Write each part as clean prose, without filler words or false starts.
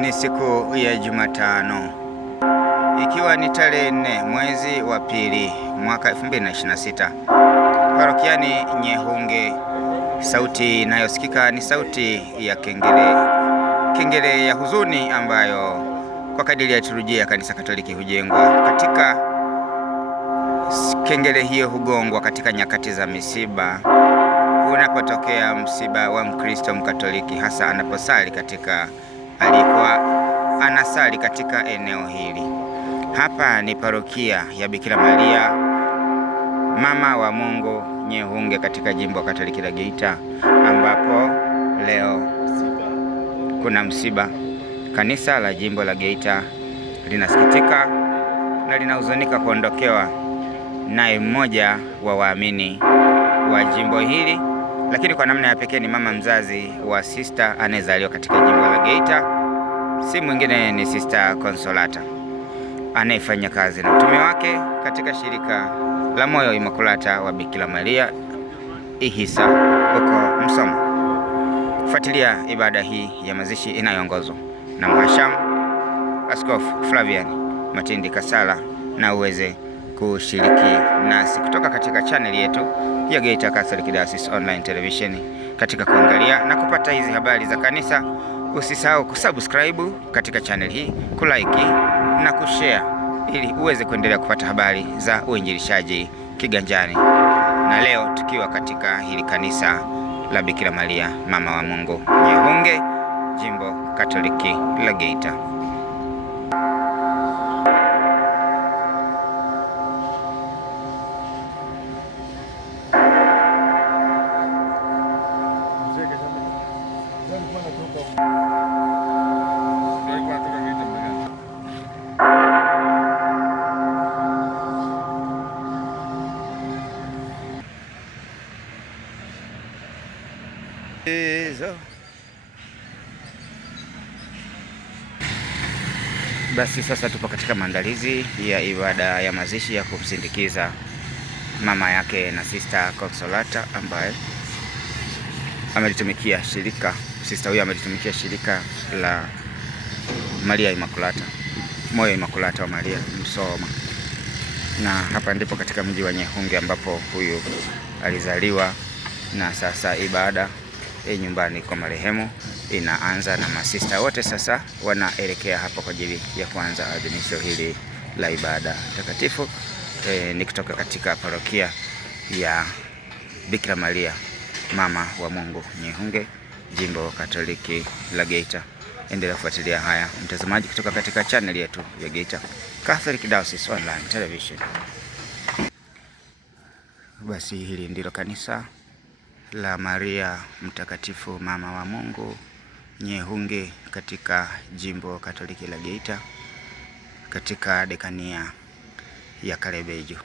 Ni siku ya Jumatano, ikiwa ni tarehe 4 mwezi wa pili mwaka 2026, parokiani Nyehunge. Sauti inayosikika ni sauti ya kengele ya huzuni, ambayo kwa kadiri ya liturujia ya Kanisa Katoliki hujengwa katika kengele hiyo, hugongwa katika nyakati za misiba. Unapotokea msiba wa Mkristo Mkatoliki, hasa anaposali katika alikuwa anasali katika eneo hili. Hapa ni parokia ya Bikira Maria Mama wa Mungu Nyehunge katika jimbo Katoliki la Geita, ambapo leo kuna msiba. Kanisa la jimbo la Geita linasikitika na linahuzunika kuondokewa naye mmoja wa waamini wa jimbo hili, lakini kwa namna ya pekee ni mama mzazi wa sister anayezaliwa katika jimbo la Geita. Si mwingine ni Sister Consolata, anayefanya kazi na utume wake katika shirika la Moyo Imakulata wa Bikira Maria Ihisa huko Msoma. Fuatilia ibada hii ya mazishi inayoongozwa na Mhashamu Askofu Flavian Matindi Kasala, na uweze kushiriki nasi kutoka katika channel yetu ya Geita Catholic Diocese Online Television katika kuangalia na kupata hizi habari za kanisa. Usisahau kusubscribe katika channel hii, kulike na kushare, ili uweze kuendelea kupata habari za uinjilishaji kiganjani. Na leo tukiwa katika hili kanisa la Bikira Maria Mama wa Mungu Nyehunge, jimbo Katoliki la Geita. Basi sasa tupo katika maandalizi ya ibada ya mazishi ya kumsindikiza mama yake na Sister Consolata, ambaye amelitumikia shirika, sister huyo amelitumikia shirika la Maria Imakulata, Moyo Imakulata wa Maria Msoma. Na hapa ndipo katika mji wa Nyehunge ambapo huyu alizaliwa, na sasa ibada nyumbani kwa marehemu inaanza, na masista wote sasa wanaelekea hapa kwa ajili ya kuanza adhimisho hili la ibada takatifu. Ni kutoka katika parokia ya Bikira Maria Mama wa Mungu Nyehunge, jimbo Katoliki la Geita. Endelea kufuatilia haya mtazamaji, kutoka katika channel yetu ya Geita Catholic Diocese Online Television. Basi hili ndilo kanisa la Maria Mtakatifu Mama wa Mungu Nyehunge katika jimbo Katoliki la Geita, katika dekania ya Karebejo.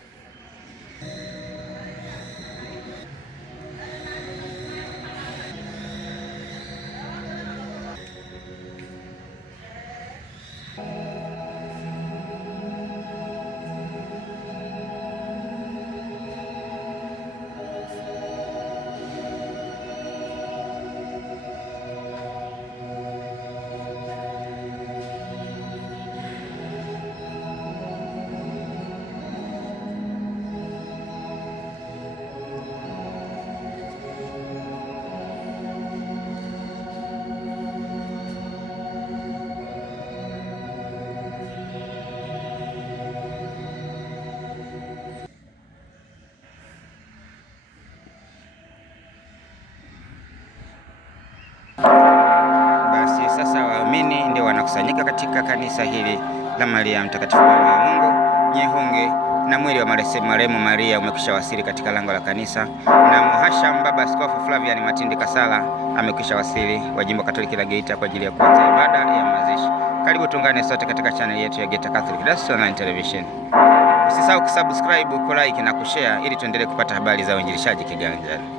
Sasa waamini ndio wanakusanyika katika kanisa hili la Maria Mtakatifu Mama wa Mungu Nyehunge, na mwili wa marehemu Maria umekwisha wasili katika lango la kanisa, na Mhashamu Baba Askofu Flavian Matindi Kasala amekwisha wasili wa jimbo Katoliki la Geita kwa ajili ya kuanza ibada ya mazishi. Karibu tuungane sote katika channel yetu ya Geita Catholic Diocese Online Television. Usisahau kusubscribe, kulike na kushare, ili tuendelee kupata habari za uinjilishaji kiganjani.